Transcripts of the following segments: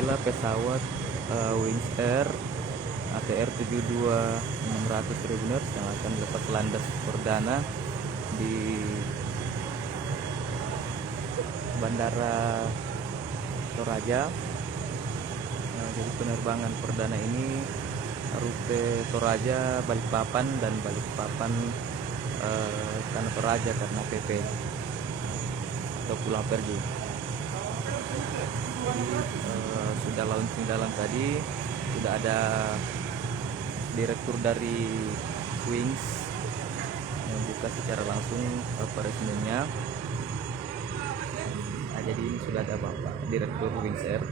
inilah pesawat Wings Air ATR 72-600 Tribuners yang akan lepas landas perdana di Bandara Toraja. Jadi penerbangan perdana ini rute Toraja, Balikpapan, dan Balikpapan Tanah Toraja karena PP atau pulang pergi. Jadi, sudah launching dalam tadi, sudah ada direktur dari Wings membuka secara langsung peresmiannya. Jadi ini sudah ada Bapak Direktur Wings Air.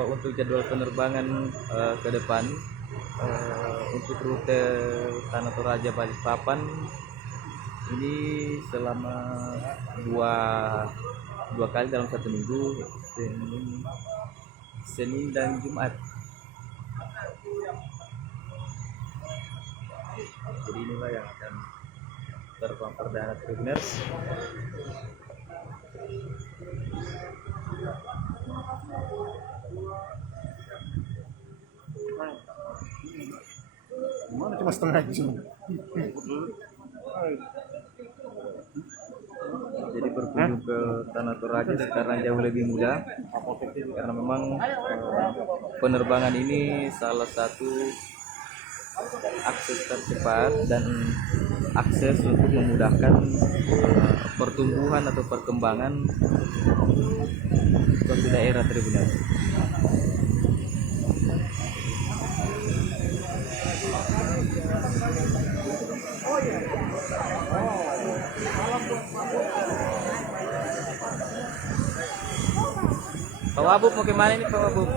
Untuk jadwal penerbangan ke depan, untuk rute Tanah Toraja Balikpapan ini selama dua kali dalam satu minggu, Senin dan Jumat. Jadi inilah yang akan terbang perdana Tribuners. Mana cuma setengah jam. Jadi berkunjung ke Tanah Toraja sekarang jauh lebih mudah karena memang penerbangan ini salah satu akses tercepat dan akses untuk memudahkan pertumbuhan atau perkembangan suatu daerah Tribuners. Pak Wabub mau kemana ini Pak Wabub?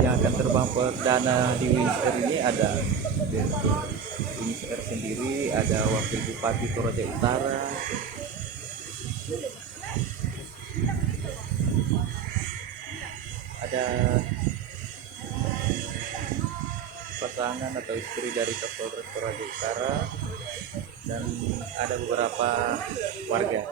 Yang akan terbang perdana di Wings Air ini ada Wings Air sendiri, ada Wakil Bupati Toraja Utara, ada pasangan atau istri dari Kapolres Toraja Utara, dan ada beberapa warga.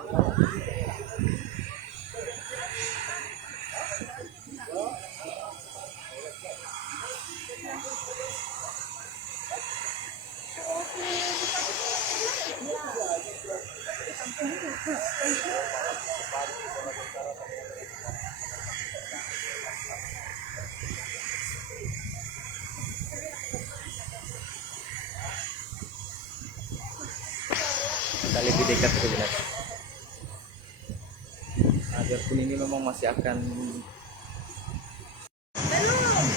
Kita lebih dekat sebenarnya. Biarpun ini memang masih akan,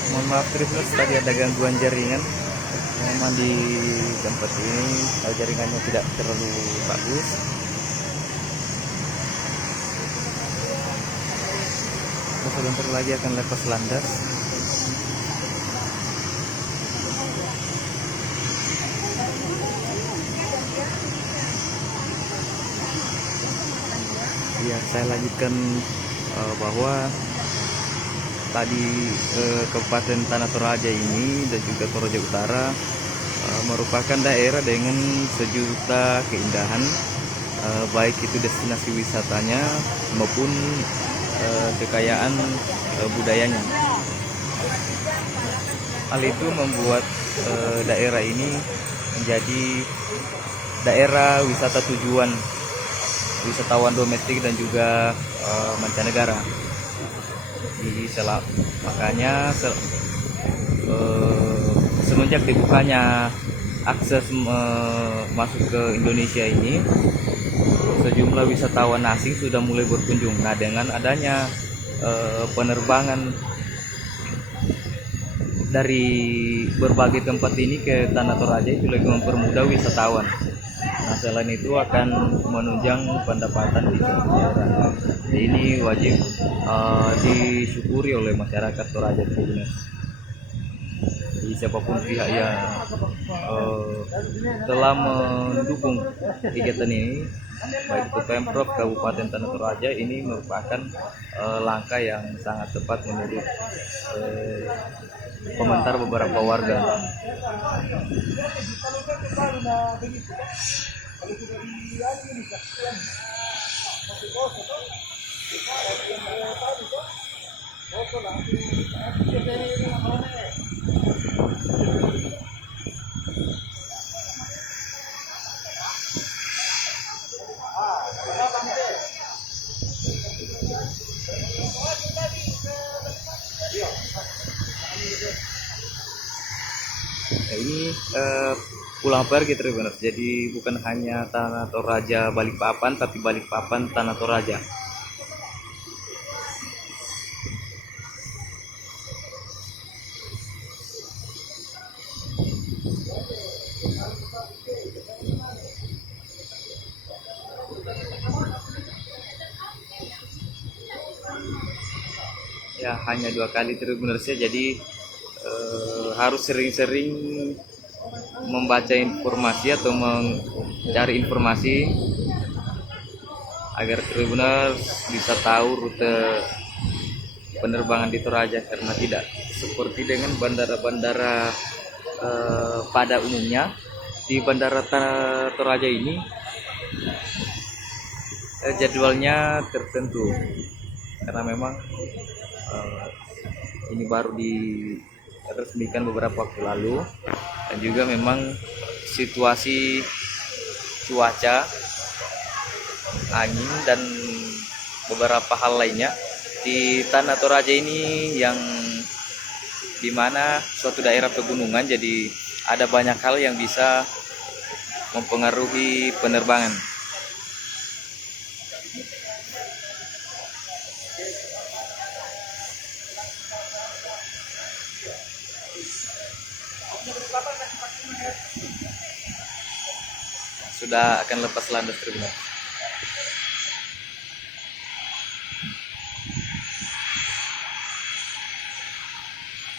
mohon maaf Tribuners, tadi ada gangguan jaringan. Memang di tempat ini jaringannya tidak terlalu bagus. Sebentar lagi akan lepas landas. Ya, saya lanjutkan bahwa tadi Kabupaten Tanah Toraja ini dan juga Toraja Utara merupakan daerah dengan sejuta keindahan, baik itu destinasi wisatanya maupun kekayaan budayanya. Hal itu membuat daerah ini menjadi daerah wisata tujuan wisatawan domestik dan juga mancanegara. Makanya semenjak dibukanya akses masuk ke Indonesia ini, sejumlah wisatawan asing sudah mulai berkunjung. Nah, dengan adanya penerbangan dari berbagai tempat ini ke Tanah Toraja itu lebih mempermudah wisatawan. Nah, selain itu akan menunjang pendapatan di satu daerah. Ini wajib disyukuri oleh masyarakat Toraja Tribuners. Jadi siapapun pihak yang telah mendukung kegiatan ini, baik itu Pemprov Kabupaten Tanah Toraja, ini merupakan langkah yang sangat tepat menurut komentar beberapa warga. Nah, ini pulang pergi Tribuners. Jadi bukan hanya Tanah Toraja Balikpapan, tapi Balikpapan Tanah Toraja. Ya, hanya 2 kali Tribuners ya. Jadi harus sering-sering membaca informasi atau mencari informasi agar Tribuners bisa tahu rute penerbangan di Toraja, karena tidak seperti dengan bandara-bandara pada umumnya. Di Bandara Toraja ini jadwalnya tertentu, karena memang ini baru diresmikan beberapa waktu lalu, dan juga memang situasi cuaca, angin, dan beberapa hal lainnya di Tanah Toraja ini yang dimana suatu daerah pegunungan, jadi ada banyak hal yang bisa mempengaruhi penerbangan. Sudah akan lepas landas Tribuners.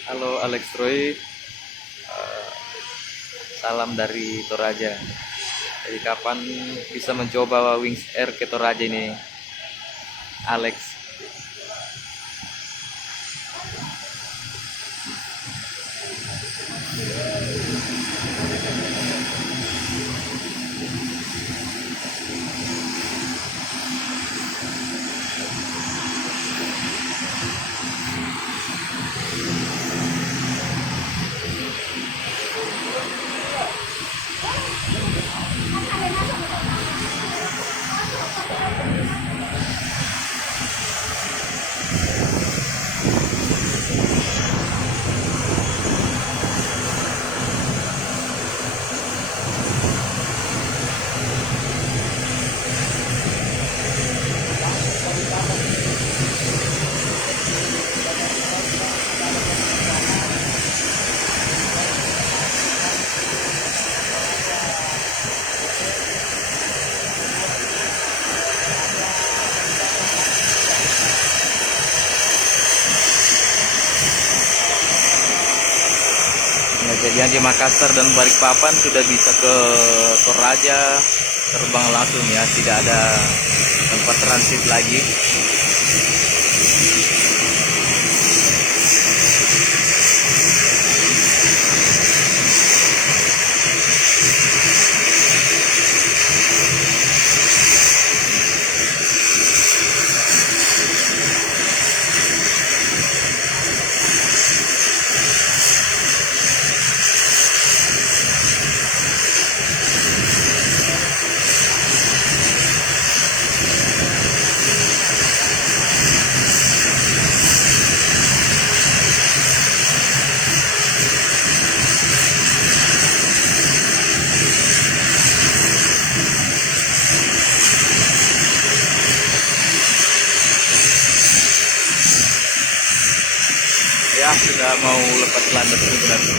Halo Alex Troy, salam dari Toraja. Jadi kapan bisa mencoba Wings Air ke Toraja ini, Alex? Jadi yang di Makassar dan Balikpapan sudah bisa ke Toraja terbang langsung ya, tidak ada tempat transit lagi. ya sudah mau lepas landas sebenarnya.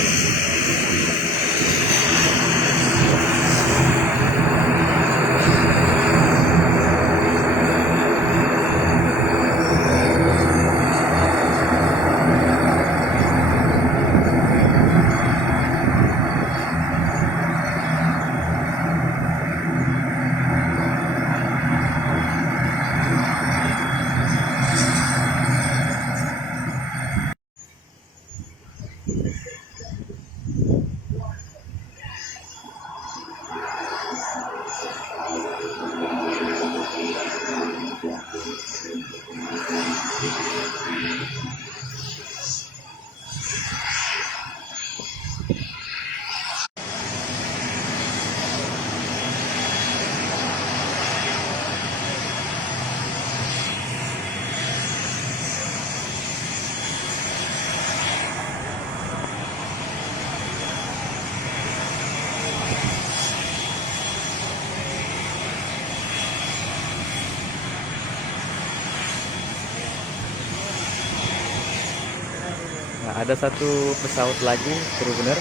Nah, ada satu pesawat lagi, benar.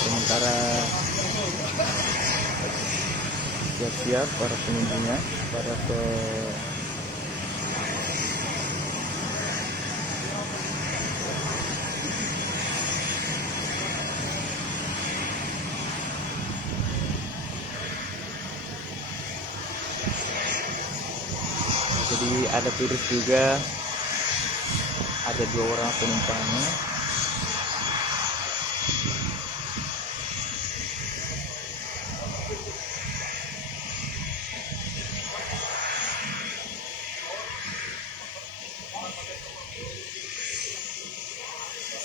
Sementara siap-siap para pengunjungnya, para pe jadi ada turis juga, ada 2 orang penumpangnya.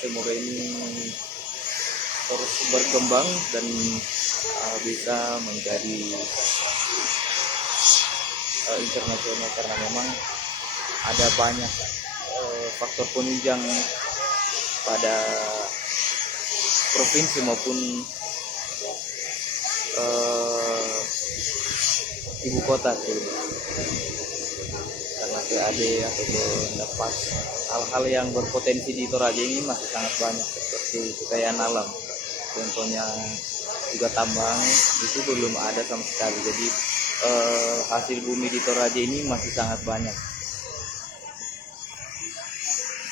Semoga ini terus berkembang dan bisa menjadi internasional, karena memang ada banyak faktor penunjang pada provinsi maupun ibu kota sih, karena PAD ataupun dapat hal-hal yang berpotensi di Toraja ini masih sangat banyak, seperti kekayaan alam, contohnya juga tambang itu belum ada sama sekali. Jadi hasil bumi di Toraja ini masih sangat banyak,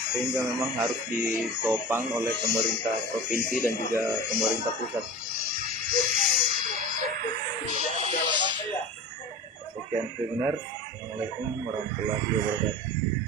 sehingga memang harus ditopang oleh pemerintah provinsi dan juga pemerintah pusat. Sekian benar. Assalamualaikum warahmatullahi wabarakatuh.